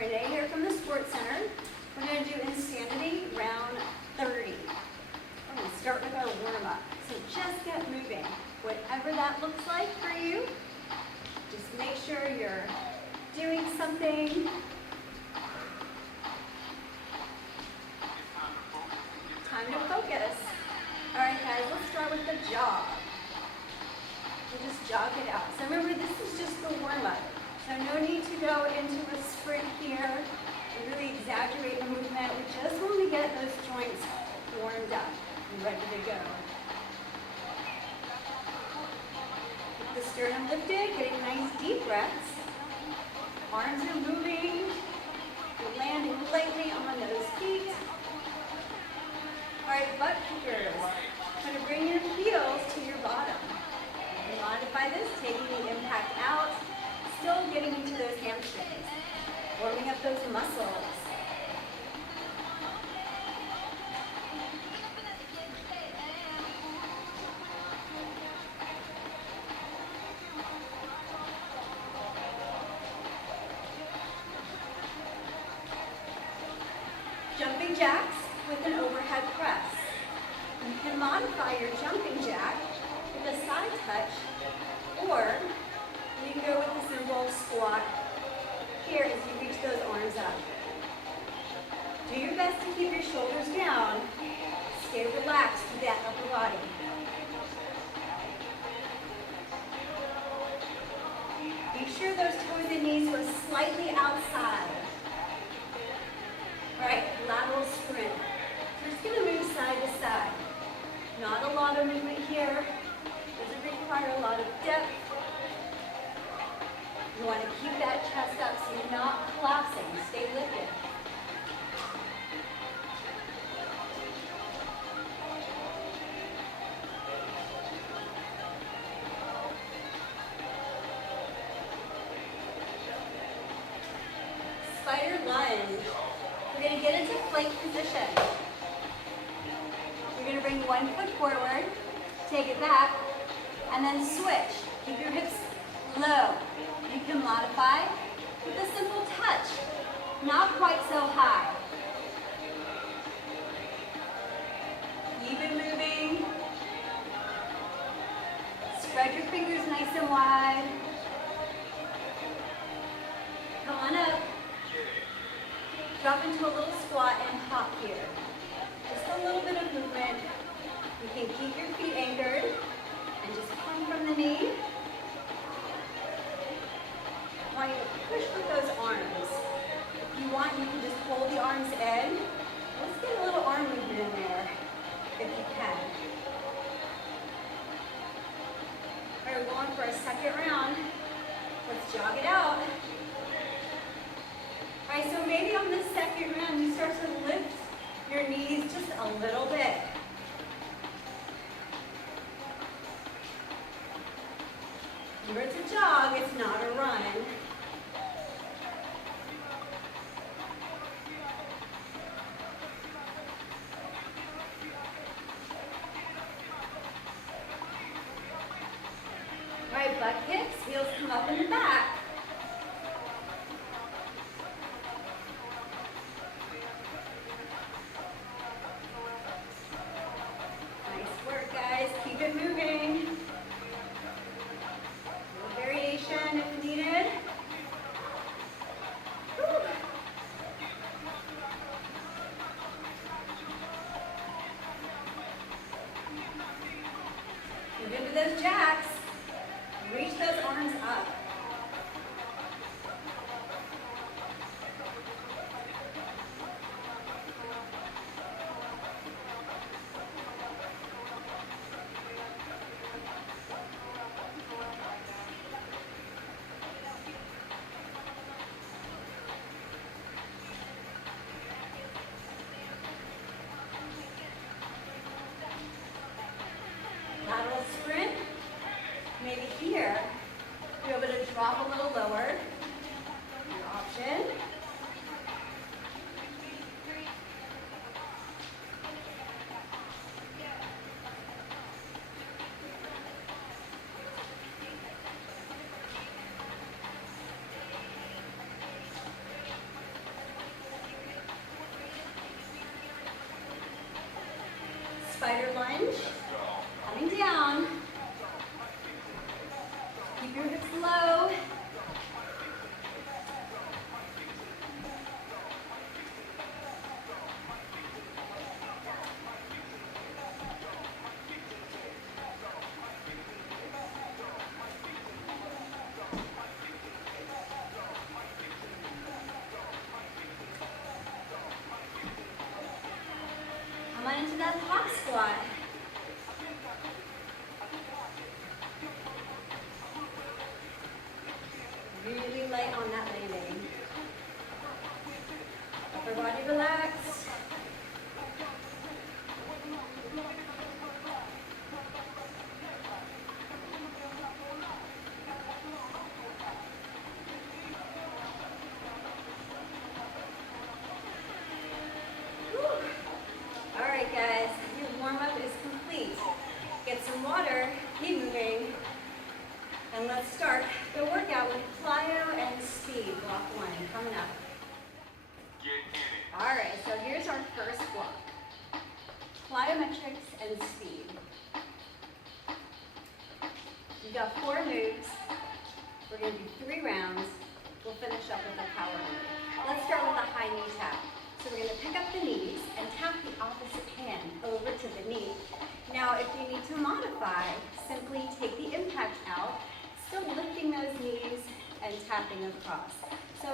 Renee here from the Sports Center. We're going to do Insanity round 30. We're going to start with our warm-up. So just get moving. Whatever that looks like for you, just make sure you're doing something. Time to focus. All right, guys, let's start with the jog. We'll just jog it out. So remember, this is just the warm-up. So no need to go into a sprint here and really exaggerate the movement. We just want to get those joints warmed up and ready to go. Keep the sternum lifted, getting nice deep breaths. Arms are moving. You're landing lightly on those feet. All right, butt kickers. Kind of bring your heels to your bottom. And modify this, taking the impact out. Still getting into those hamstrings, warming up those muscles. Jumping jacks with an overhead press. You can modify your jumping jack with a side touch, or you can go with a simple squat here as you reach those arms up. Do your best to keep your shoulders down. Stay relaxed through that upper body. Be sure those toes and knees go slightly outside. All right, lateral sprint. We're just going to move side to side. Not a lot of movement here. Doesn't require a lot of depth. You want to keep that chest up so you're not collapsing. Stay lifted. Spider lunge. We're going to get into plank position. You're going to bring one foot forward, take it back, and then switch. Keep your hips low. You can modify with a simple touch, not quite so high. Keep it moving. Spread your fingers nice and wide. Come on up. Drop into a little squat and hop here. Just a little bit of movement. You can keep your feet anchored and just come from the knee. I want you to push with those arms. If you want, you can just hold the arms in. Let's get a little arm movement in there, if you can. All right, we're going for a second round. Let's jog it out. All right, so maybe on this second round, you start to lift your knees just a little bit. Remember, it's a jog, it's not a run. All right, butt kicks, heels come up in the back. Nice work, guys. Keep it moving. Variation if needed. Whew. Move into those jacks. Reach those arms up. lunge, coming down. Keep your hips low. Come on into that hop squat. Really light on that landing. Upper body relaxed. All right, guys, your warm-up is complete. Get some water, keep moving, and let's start the workout with plyo and speed. Block 1 coming up. All right, so here's our first block. Plyometrics and speed. You've got 4 moves. We're going to do 3 rounds. We'll finish up with a power move. Let's start with a high knee tap. So we're going to pick up the knees and tap the opposite hand over to the knee. Now, if you need to modify, simply take the impact out, still lifting those knees and tapping across. So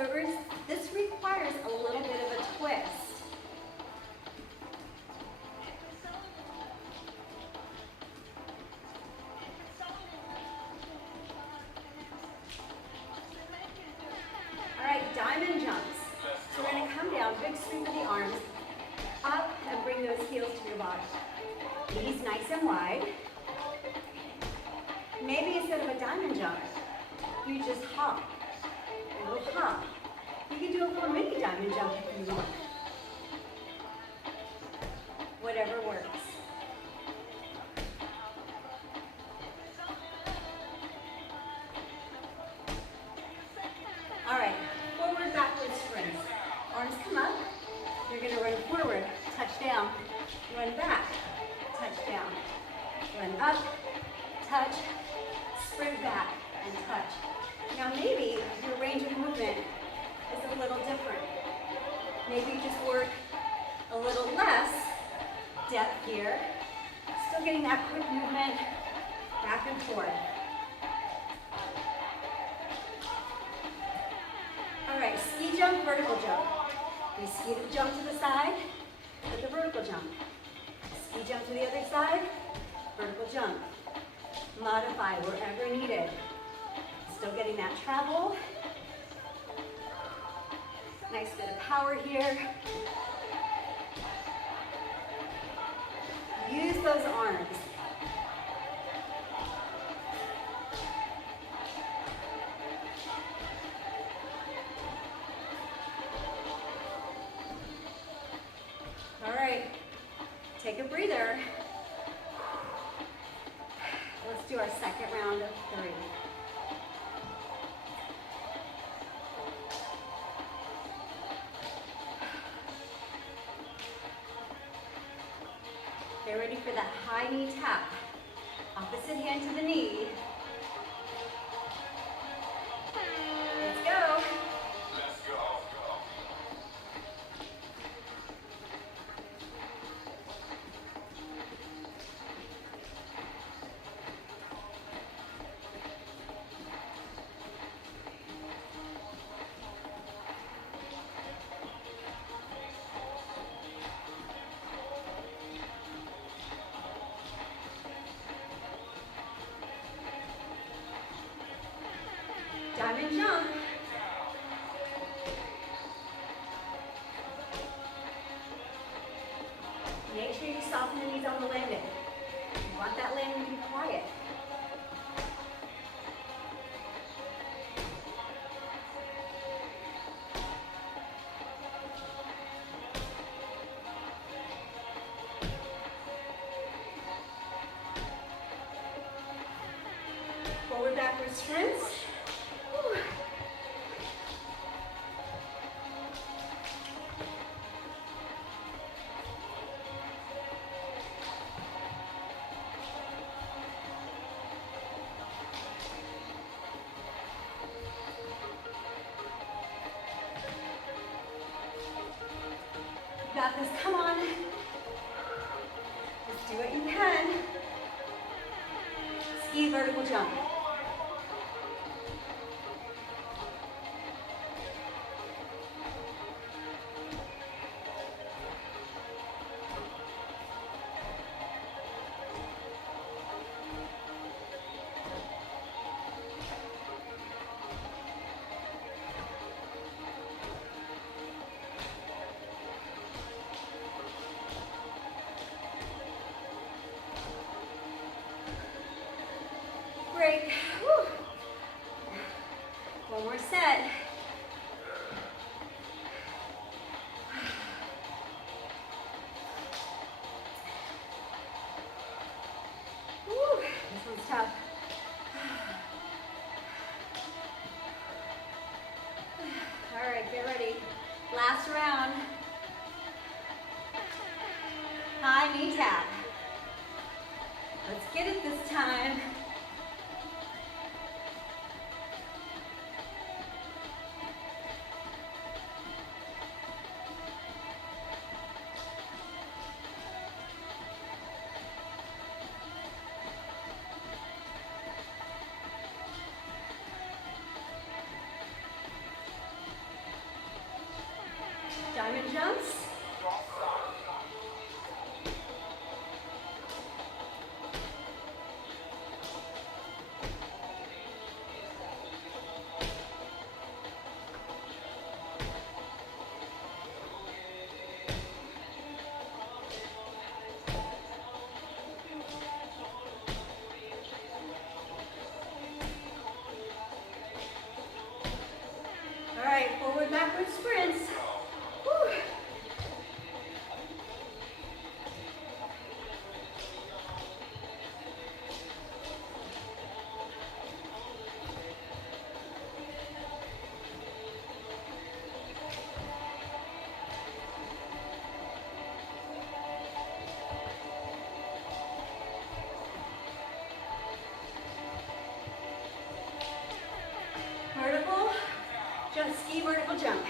this requires a little bit of a twist. All right, diamond jumps. So we're going to come down, big sweep of the arms, up and bring those heels to your body. Knees nice and wide. Maybe instead of a diamond jump, you just hop. A little hop. You can do a little mini diamond jump if you want. Whatever works. All right, forward, backward sprints. Arms come up. You're going to run forward, touch down, run back, touch down, run up, touch, sprint back, and touch. Now maybe your range of movement is a little different. Maybe you just work a little less depth here, still getting that quick movement back and forth. All right, ski jump, vertical jump. We ski the jump to the side, with the vertical jump. Ski jump to the other side, vertical jump. Modify wherever needed. Still getting that travel. Nice bit of power here. Use those arms. All right, take a breather. Let's do our second round of 3. Get ready for that high knee tap. Opposite hand to the knee. Let's go. Let's go. Diamond jump. Make sure you soften the knees on the landing. You want that landing to be quiet. Forward, backward sprints. Whew. this, come on. Just do what you can. Ski vertical jump. Great. Whew. One more set. Whew. This one's tough. All right, get ready. Last round. High knee tap. Let's get it this time. Diamond jumps. All right, forward, backward sprints. Whew. Vertical, just ski vertical jump.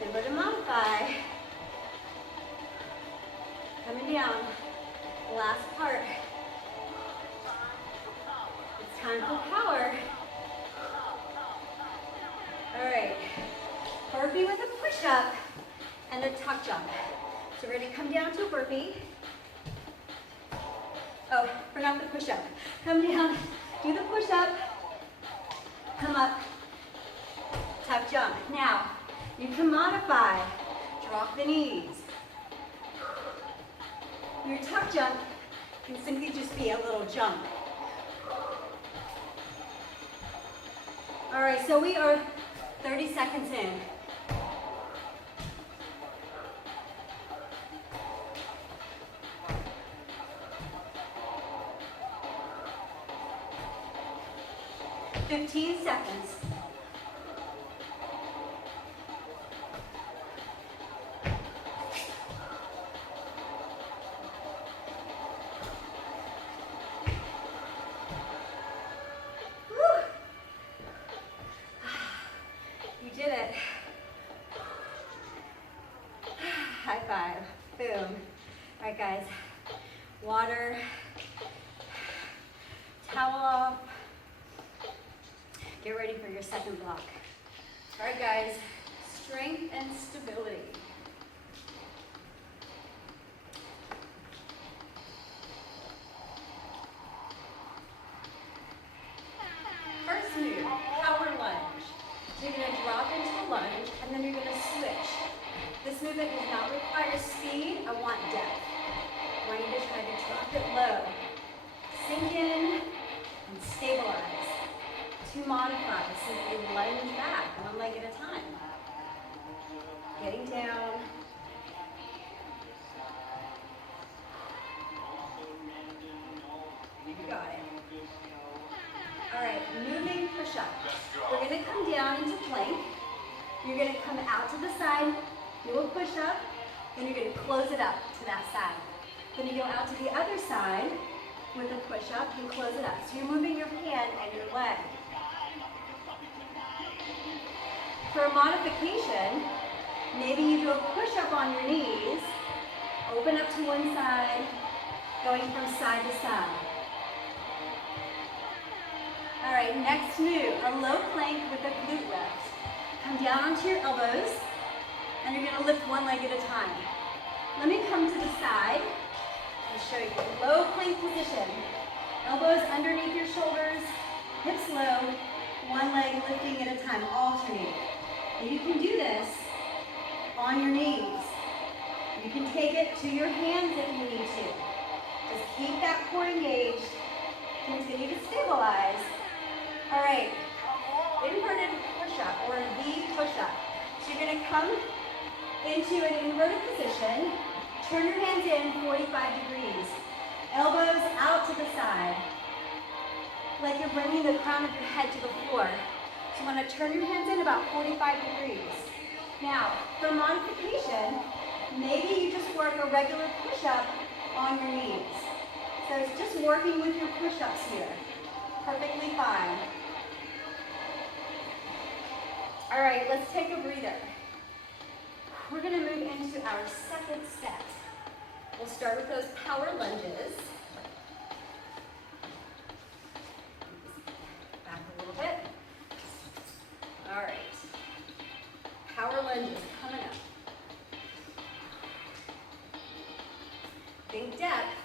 Remember to modify. Coming down. Last part. It's time for power. All right. Burpee with a push-up and a tuck jump. So we're going to come down to a burpee. Oh, forgot the push-up. Come down, do the push-up, come up, tuck jump. Now, you can modify, drop the knees. Your tuck jump can simply just be a little jump. All right, so we are 30 seconds in. $15 seconds. Whew. You did it. High five. Boom. All right, guys. Water. Towel off. Get ready for your second block. All right, guys, strength and stability. First move, power lunge. So you're gonna drop into a lunge, and then you're gonna switch. This movement does not require speed, I want depth. I want you to try to drop it low. Sink in and stabilize. To modify, simply lunge back, one leg at a time. Getting down. You got it. All right, moving push-up. We're gonna come down into plank. You're gonna come out to the side, do a push-up, then you're gonna close it up to that side. Then you go out to the other side with a push-up and close it up. So you're moving your hand and your leg. For a modification, maybe you do a push-up on your knees, open up to one side, going from side to side. All right, next move, a low plank with a glute lift. Come down onto your elbows, and you're gonna lift one leg at a time. Let me come to the side and show you. Low plank position. Elbows underneath your shoulders, hips low, one leg lifting at a time, alternate. And you can do this on your knees. You can take it to your hands if you need to. Just keep that core engaged. Continue to stabilize. All right, inverted push-up or V push-up. So you're gonna come into an inverted position, turn your hands in 45 degrees. Elbows out to the side, like you're bringing the crown of your head to the floor. So you wanna turn your hands in about 45 degrees. Now, for modification, maybe you just work a regular push-up on your knees. So it's just working with your push-ups here. Perfectly fine. All right, let's take a breather. We're gonna move into our second set. We'll start with those power lunges. Back a little bit. All right. Power lunges coming up. Think depth.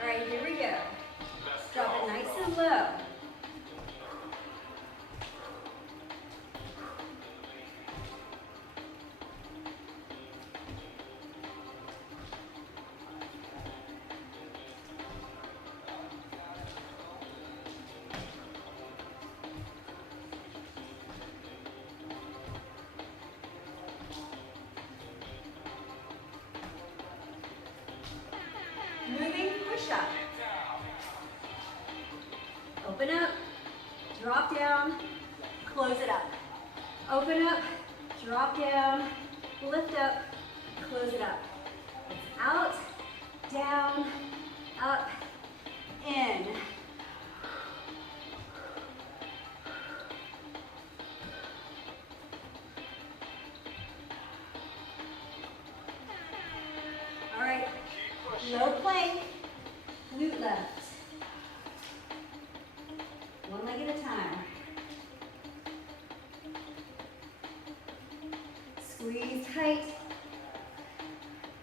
All right, here we go. Drop it nice and low. Moving push-up. Open up, drop down, close it up. Open up, drop down, lift up, close it up. It's out, down, up, in. All right, low plank, glute lift. One leg at a time. Squeeze tight.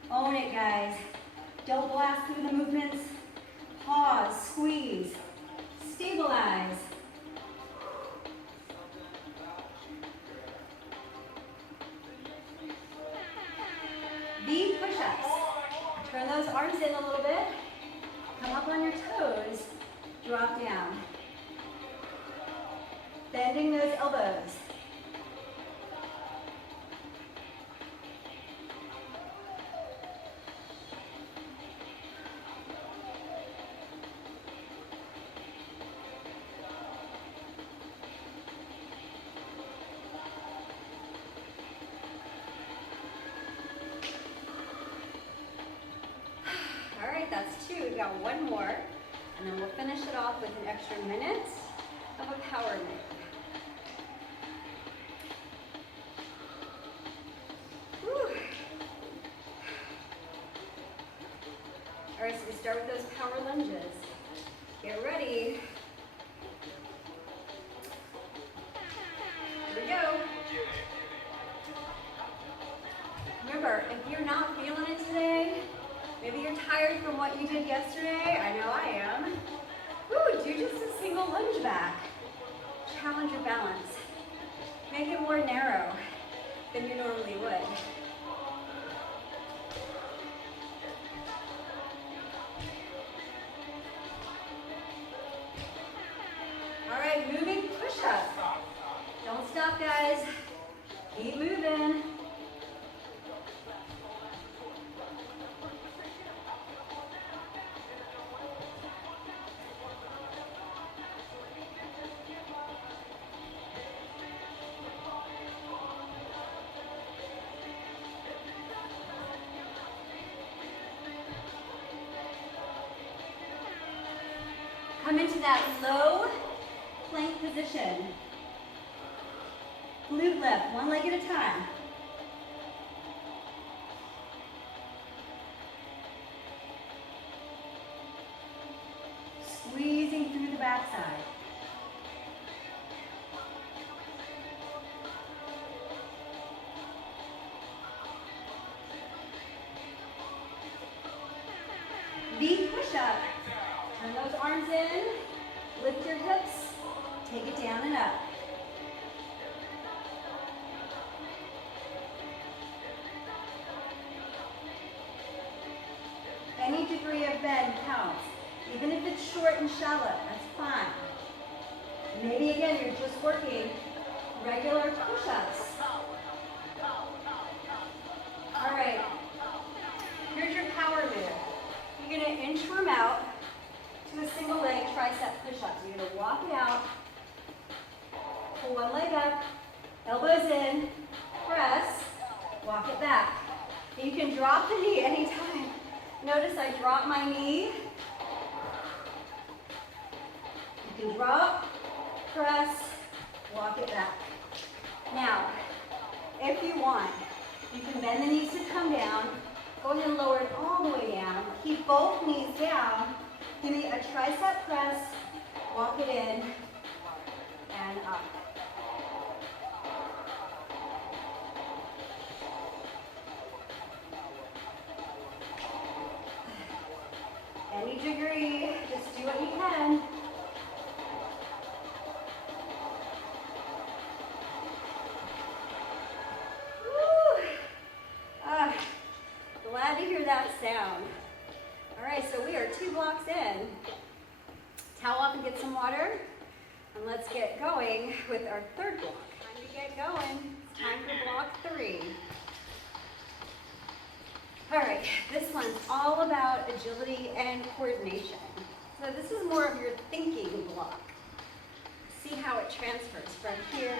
Own it, guys. Don't blast through the movements. Pause, squeeze, stabilize. V push-ups. Turn those arms in a little bit. Come up on your toes. Drop down. Bending those elbows. All right, that's two. We've got one more, and then we'll finish it off with an extra minute of a power move. All right, so we start with those power lunges. Get ready. Here we go. Remember, if you're not feeling it today, maybe you're tired from what you did yesterday. I know I am. Ooh, do just a single lunge back. Challenge your balance. Make it more narrow than you normally would. All right, moving push-up. Don't stop, guys. Keep moving. Come into that low plank position. Glute lift, one leg at a time. Squeezing through the backside. V push-up. Turn those arms in, lift your hips, take it down and up. Any degree of bend counts. Even if it's short and shallow, that's fine. Maybe again, you're just working regular push-ups. All right, here's your power move. You're gonna inchworm out to a single leg tricep push-up. You're gonna walk it out, pull one leg up, elbows in, press, walk it back. And you can drop the knee anytime. Notice I drop my knee. You can drop, press, walk it back. Now, if you want, you can bend the knees to come down. Go ahead and lower it all the way down. Keep both knees down. Give me a tricep press, walk it in, and up. Any degree, just do what you can. Glad to hear that sound. All right, so we are 2 blocks in. Towel off and get some water, and let's get going with our 3rd block. Time to get going. It's time for block 3. All right, this one's all about agility and coordination. So this is more of your thinking block. See how it transfers from here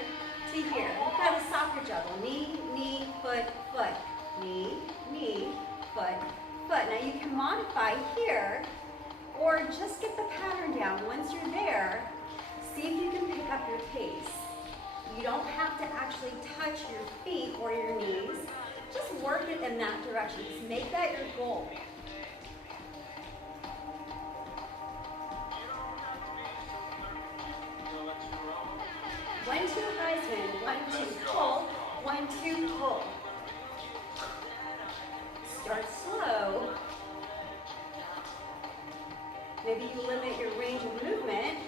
to here. We've got a soccer juggle. Knee, knee, foot, foot. Knee, knee, foot, foot. Now you can modify here or just get the pattern down. Once you're there, see if you can pick up your pace. You don't have to actually touch your feet or your knees. Just work it in that direction. Just make that your goal. One, two, Heisman. 1, 2, pull. 1, 2, pull. Start slow. Maybe you limit your range of movement.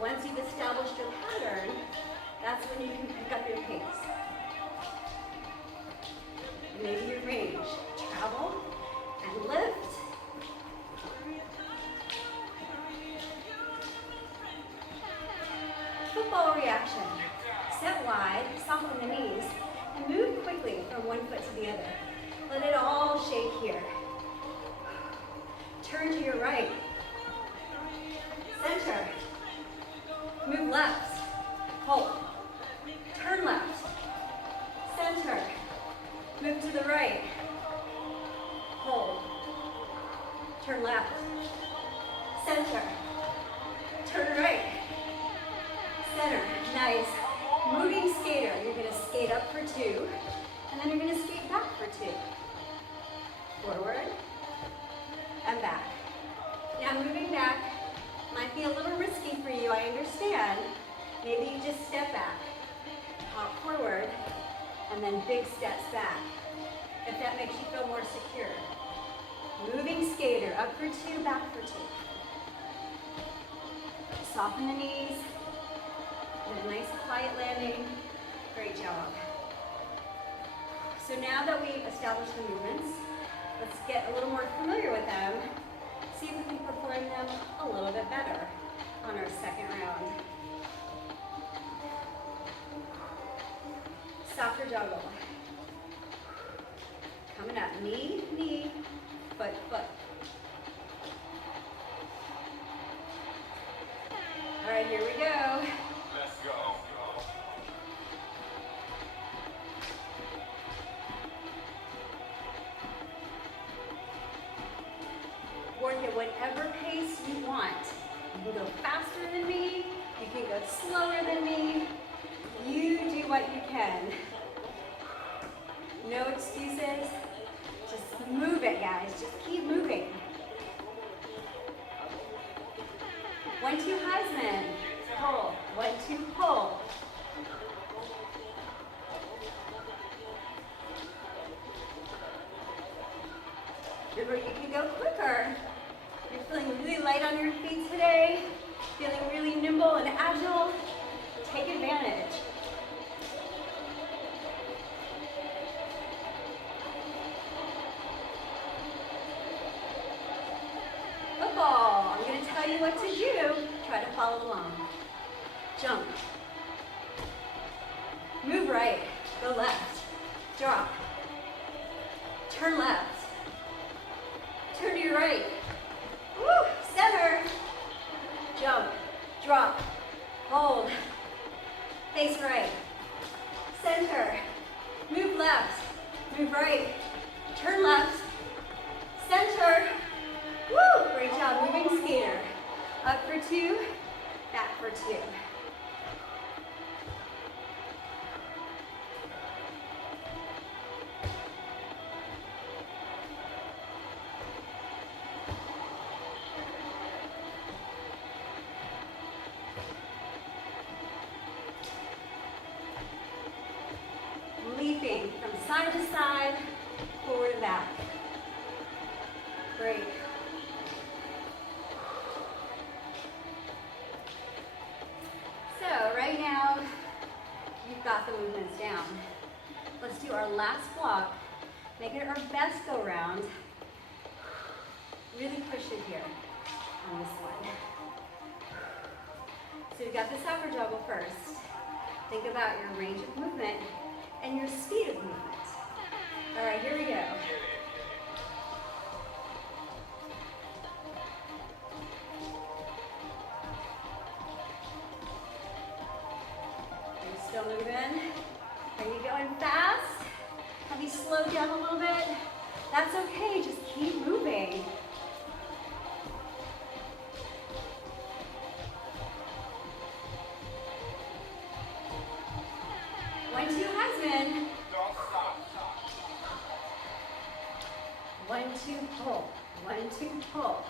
Once you've established your pattern, that's when you can pick up your pace. Maybe your range. Travel and lift. Football reaction. Set wide, soften the knees, and move quickly from one foot to the other. Let it all shake here. Turn to your right. Center. Move left. Hold. Turn left. Center. Move to the right. Hold. Turn left. Center. Turn right. Center. Nice. Moving skater. You're going to skate up for 2, and then you're going to skate back for 2. Forward and back. Now moving back might be a little risky for you, I understand. Maybe you just step back, hop forward, and then big steps back, if that makes you feel more secure. Moving skater, up for 2, back for 2. Soften the knees, get a nice quiet landing. Great job. So now that we've established the movements, let's get a little more familiar with them, see if we can perform them a little bit better on our 2nd round. Soccer juggle. Coming up, knee, knee, foot, foot. All right, here we go. Let's go. Work at whatever pace pace you want. You can go faster than me, you can go slower than me. You do what you can. No excuses. Just move it, guys. Just keep moving. 1, 2 Heisman. Pull. 1, 2 pull. Remember, you can go quicker. You're feeling really light on your feet today, feeling really nimble and agile. Take advantage. Football. I'm going to tell you what to do. Try to follow along. Jump. Move right. Go left. Drop. Turn left. Turn to your right. Woo! Center. Jump. Drop. Hold. Face right. Center. Move left. Move right. Turn left. Center. Woo! Great job. Moving skater. Up for 2. Back for 2. Leaping from side to side, forward and back. Great. So right now, you've got the movements down. Let's do our last block. Make it our best go round. Really push it here on this one. So you've got the soccer juggle first. Think about your range of movement and your speed of movement. All right, here we go. Are you still moving? Are you going fast? Have you slowed down a little bit? That's okay, just keep moving. One, 2 Heisman. 1, 2 pull. 1, 2 pull.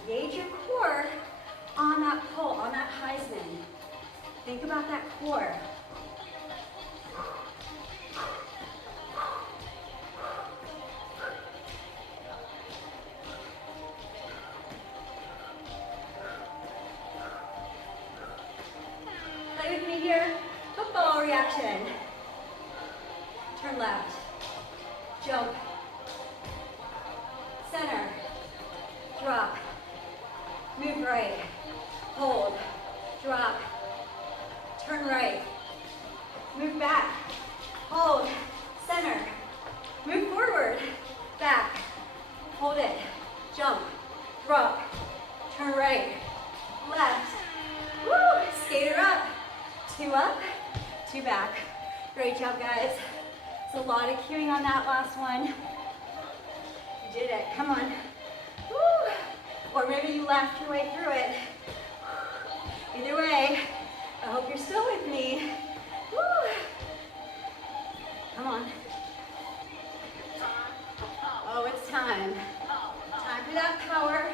Engage your core on that pull, on that Heisman. Think about that core. Play with me here. Football reaction. Turn left. Jump. Center. Drop. Move right. Hold. Drop. Turn right. Move back. Hold. Center. Move forward. Back. Hold it. Jump. Drop. Turn right. Left. Woo! Skater up. 2 up. 2 back. Great job, guys. It's a lot of cueing on that last one. You did it. Come on. Woo! Or maybe you laughed your way through it. Either way, I hope you're still with me. Woo! Come on. Oh, it's time. Time for that power.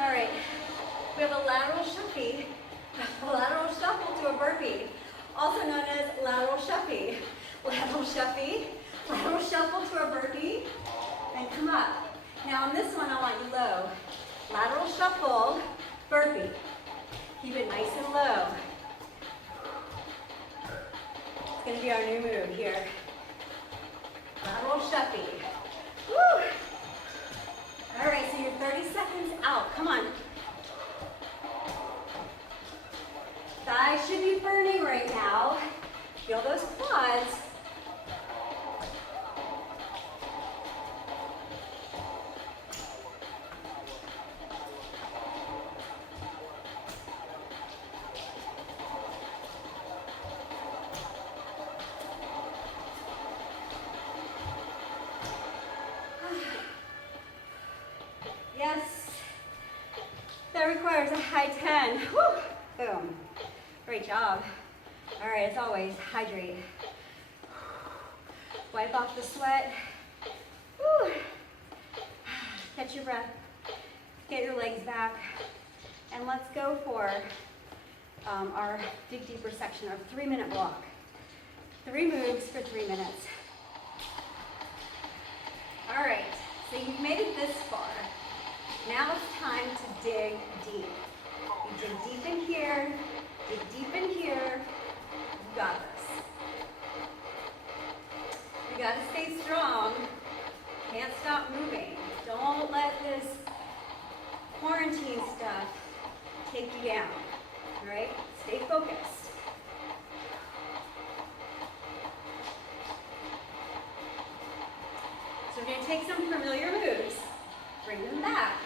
All right. We have a lateral shuffle. A lateral shuffle to a burpee, also known as lateral shuffle. Lateral shuffle, lateral shuffle to a burpee, and come up. Now on this one, I want you low. Lateral shuffle, burpee. Keep it nice and low. It's going to be our new move here. Lateral shuffle. Woo! All right, so you're 30 seconds out. Come on. Thighs should be burning right now. Feel those quads. Yes. high 10. Whew. Boom. Great job. All right, as always, hydrate. Wipe off the sweat. Whew. Catch your breath. Get your legs back. And let's go for our dig deeper section, our 3-minute block. 3 moves for 3 minutes. All right, so you've made it this far. Now it's time to dig deep. You dig deep in here, dig deep in here. You got this. You gotta stay strong. Can't stop moving. Don't let this quarantine stuff take you down, right? Stay focused. So we're gonna take some familiar moves, bring them back.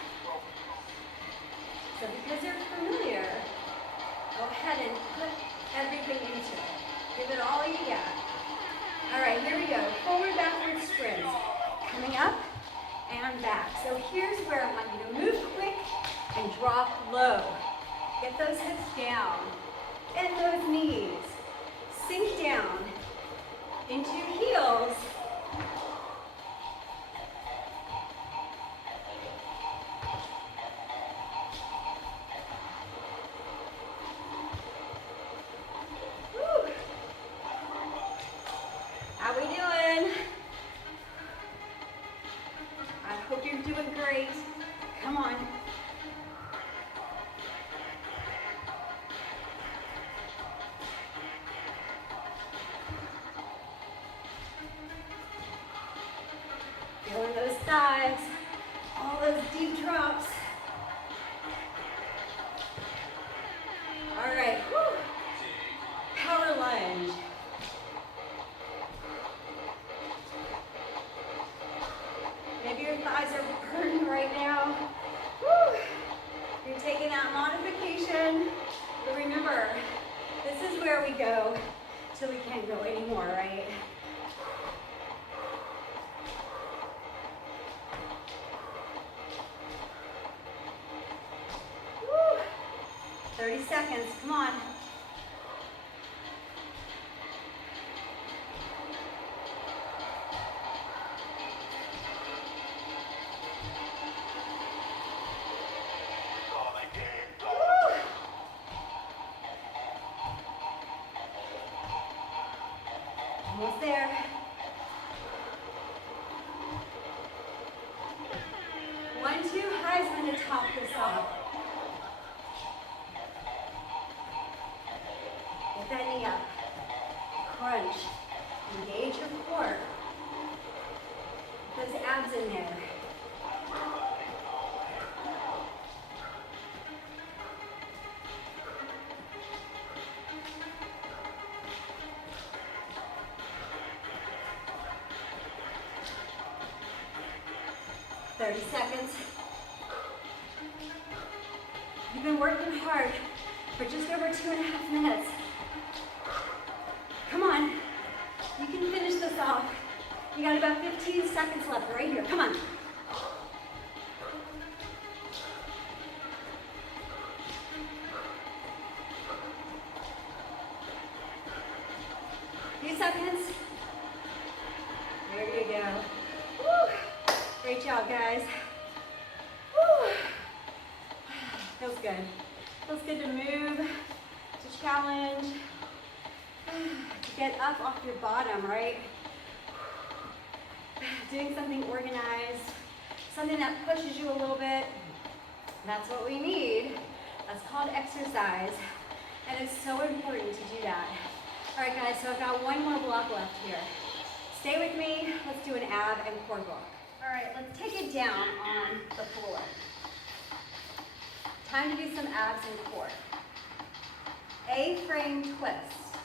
So because they're familiar, go ahead and put everything into it. Give it all you got. All right, here we go. Forward, backward sprint. Coming up and back. So here's where I want you to move quick and drop low. Get those hips down. Bend those knees. Sink down into your heels. Woo. How we doing? I hope you're doing great. Come on. Feeling those thighs, all those deep drops. All right, woo. Power lunge. Maybe your thighs are burning right now. Woo. You're taking that modification. But remember, this is where we go till we can't go anymore, right? Woo. 30 seconds, come on. Almost there. One, two, Heisman to top this off. Get that knee up. Crunch. Engage your core. Get those abs in there. Seconds. You've been working hard for just over 2.5 minutes. Come on. You can finish this off. You got about 15 seconds left right here. Come on. Few seconds. There you go. Woo. Great job, guys. Woo. Feels good. Feels good to move, to challenge, to get up off your bottom, right? Doing something organized, something that pushes you a little bit. That's what we need. That's called exercise. And it's so important to do that. All right, guys, so I've got one more block left here. Stay with me. Let's do an ab and core block. All right, let's take it down on the floor. Time to do some abs and core. A-frame twist.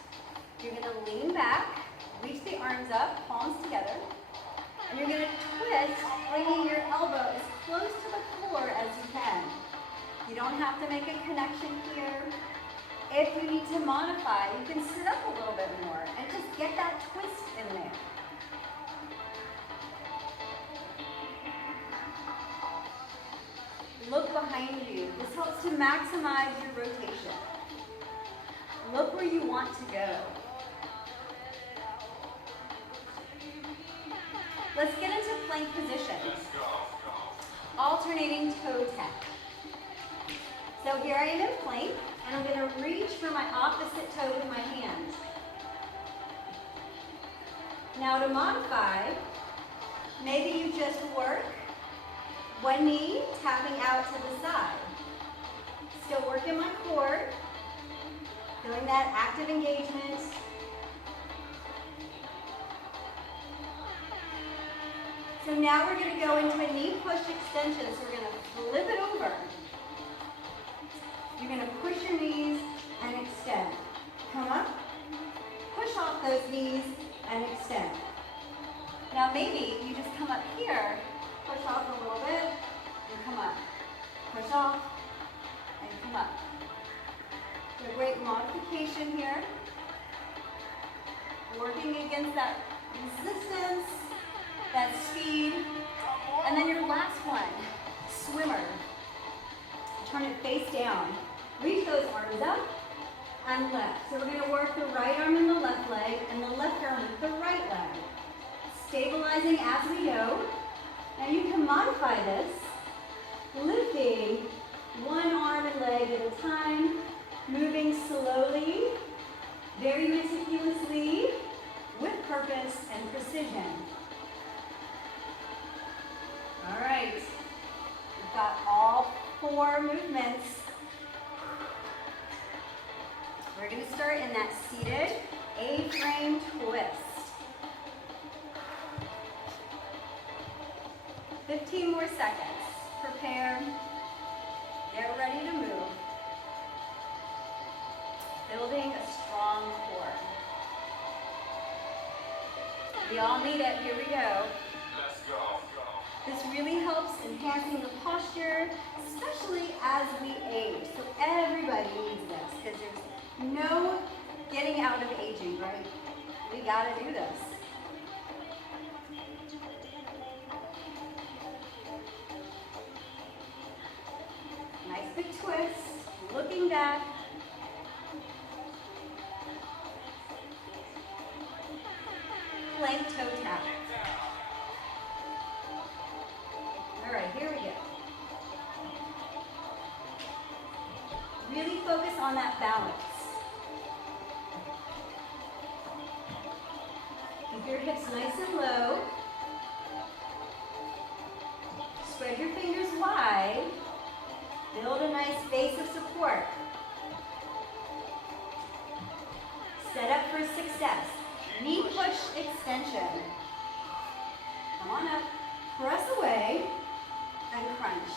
You're gonna lean back, reach the arms up, palms together, and you're gonna twist, bringing your elbow as close to the floor as you can. You don't have to make a connection here. If you need to modify, you can sit up a little bit more and just get that twist in there. Look behind you. This helps to maximize your rotation. Look where you want to go. Let's get into plank position. Alternating toe tap. So here I am in plank, and I'm going to reach for my opposite toe with my hand. Now to modify, maybe you just work one knee tapping out to the side. Still working my core, feeling that active engagement. So now we're going to go into a knee push extension. So we're going to flip it over. You're going to push your knees and extend. Come up, push off those knees and extend. Now maybe you just come up here, push off a little bit, and come up. Push off, and come up. So a great modification here. Working against that resistance, that speed. And then your last one, swimmer. Turn it face down. Reach those arms up and left. So we're going to work the right arm in the left leg and the left arm with the right leg. Stabilizing as we go. Now you can modify this, lifting one arm and leg at a time, moving slowly, very meticulously, with purpose and precision. All right, we've got all 4 movements. We're going to start in that seated A-frame twist. 15 more seconds. Prepare. Get ready to move. Building a strong core. We all need it. Here we go. Let's go. This really helps enhancing the posture, especially as we age. So everybody needs this because there's no getting out of aging, right? We got to do this. Nice big twist, looking back. Plank toe tap. All right, here we go. Really focus on that balance. Keep your hips nice and low. Spread your fingers wide. Build a nice base of support. Set up for success. Knee push extension. Come on up. Press away and crunch.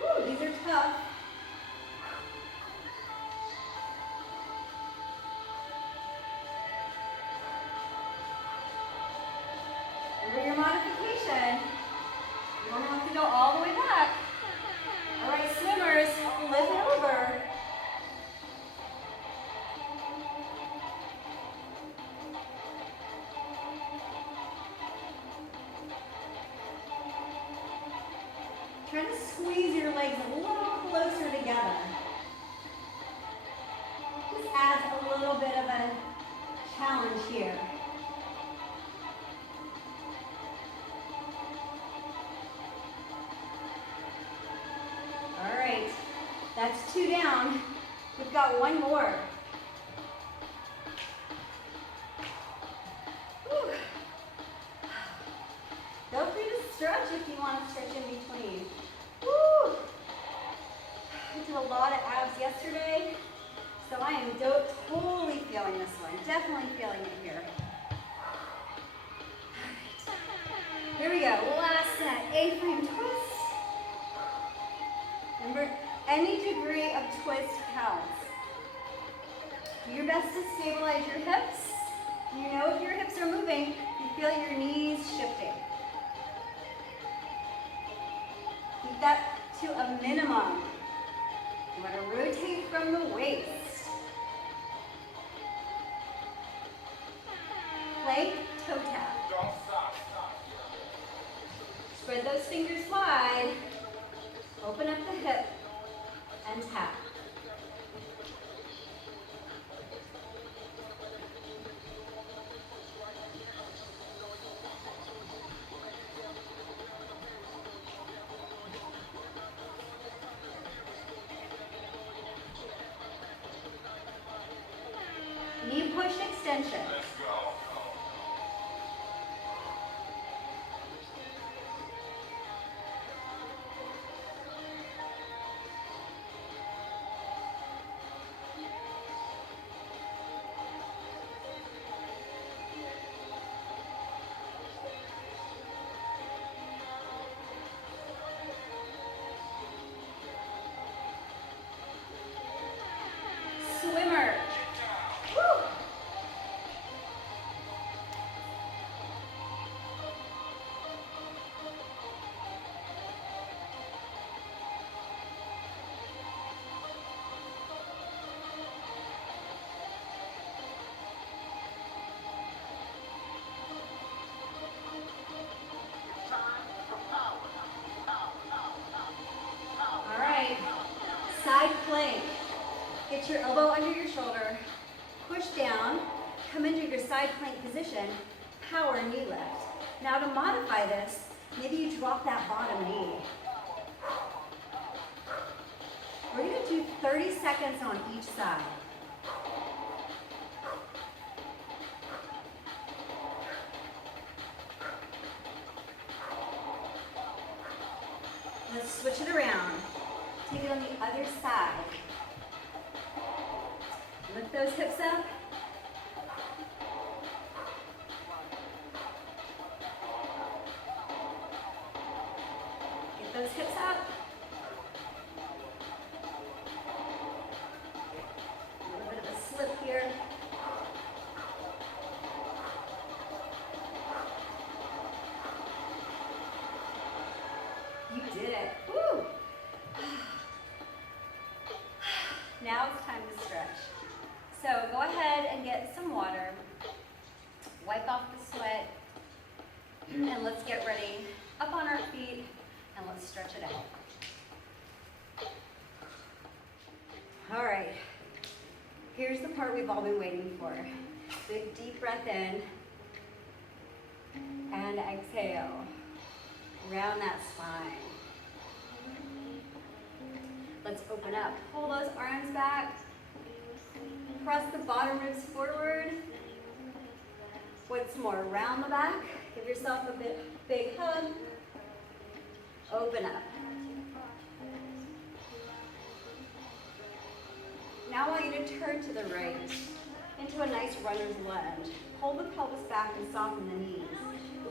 Woo, these are tough. For your modification, you don't have to go all the way back. All right, swimmers, flip it over. Try to squeeze your legs a little closer together. Just adds a little bit of a challenge here. All right, that's 2 down. We've got 1 more. Whew. Feel free to stretch if you want to stretch in between. Woo! I did a lot of abs yesterday, so I am totally feeling this one. Definitely feeling it here. All right. Here we go. Last set. A-frame twist. Remember, any degree of twist counts. Do your best to stabilize your hips. You know if your hips are moving, you feel your knees shifting. Keep that to a minimum. You want to rotate from the waist. Plank toe tap. Don't stop. tap. Knee push extension. Swimmer. Woo. All right, side plank. Get your elbow under your shoulder, push down, come into your side plank position, power knee lift. Now to modify this, maybe you drop that bottom knee. We're gonna do 30 seconds on each side. Let's switch it around. Take it on the other side. Lift those hips up. Get those hips up. A little bit of a slip here. You did it. Woo! Now it's time to stretch. So go ahead and get some water, wipe off the sweat, and let's get ready up on our feet, and let's stretch it out. All right, here's the part we've all been waiting for. Big deep breath in, and exhale, round that spine. Let's open up, pull those arms back. Press the bottom ribs forward. Once more, round the back. Give yourself a big hug. Open up. Now I want you to turn to the right into a nice runner's lunge. Pull the pelvis back and soften the knees.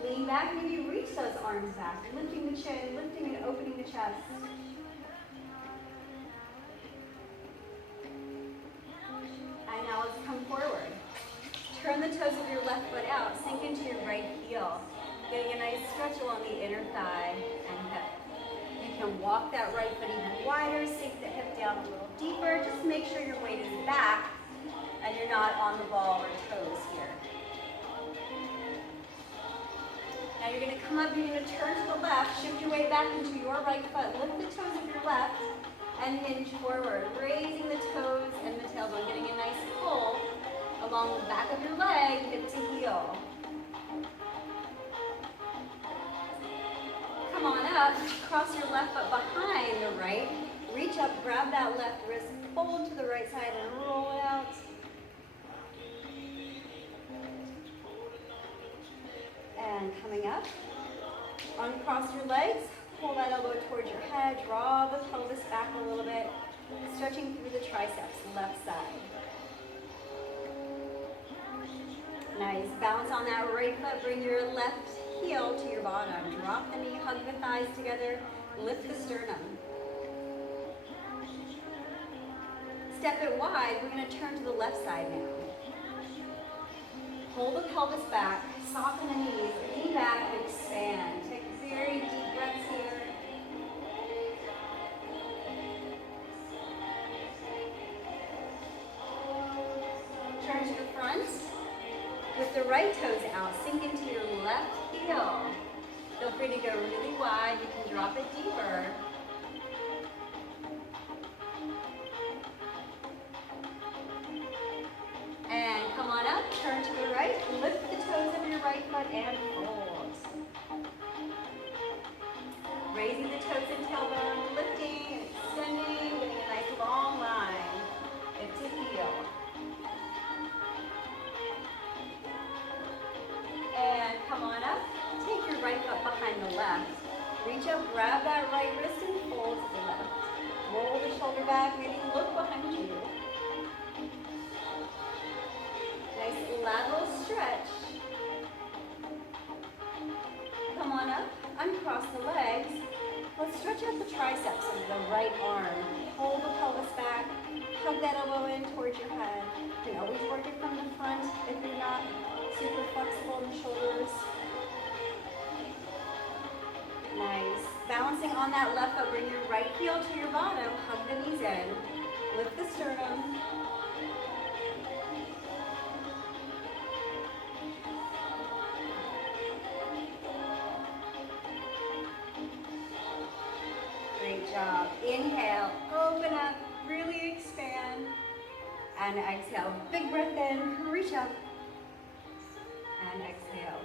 Lean back, maybe reach those arms back, lifting the chin, lifting and opening the chest. And now let's come forward. Turn the toes of your left foot out, sink into your right heel. Getting a nice stretch along the inner thigh and hip. You can walk that right foot even wider, sink the hip down a little deeper. Just make sure your weight is back and you're not on the ball or toes here. Now you're going to come up, you're going to turn to the left, shift your weight back into your right foot. Lift the toes of your left and hinge forward, raising the toes and the tailbone, getting a nice pull along the back of your leg, hip to heel. Come on up, cross your left foot behind the right, reach up, grab that left wrist, fold to the right side and roll it out. And coming up, uncross your legs, pull that elbow towards your head, draw the pelvis back a little bit, stretching through the triceps, left side. Nice, bounce on that right foot, bring your left heel to your bottom, drop the knee, hug the thighs together, lift the sternum. Step it wide, we're going to turn to the left side now. Pull the pelvis back, soften the knees, lean back and expand. Take very deep breaths here. Turn to the front. With the right toes out, sink into your left heel. Feel free to go really wide. You can drop it deeper. right, lift the toes of your right foot and fold. Raising the toes and tailbone, lifting, extending, getting a nice long line, hip to heel. And come on up, take your right foot behind the left. Reach up, grab that right wrist and fold to the left. Roll the shoulder back, maybe look behind you. Nice lateral stretch. Come on up, uncross the legs. Let's stretch out the triceps of the right arm. Hold the pelvis back, hug that elbow in towards your head. You can always work it from the front if you're not super flexible in the shoulders. Nice. Balancing on that left foot, bring your right heel to your bottom, hug the knees in. Lift the sternum. Great job. Inhale, open up, really expand. And exhale, big breath in, reach up. And exhale.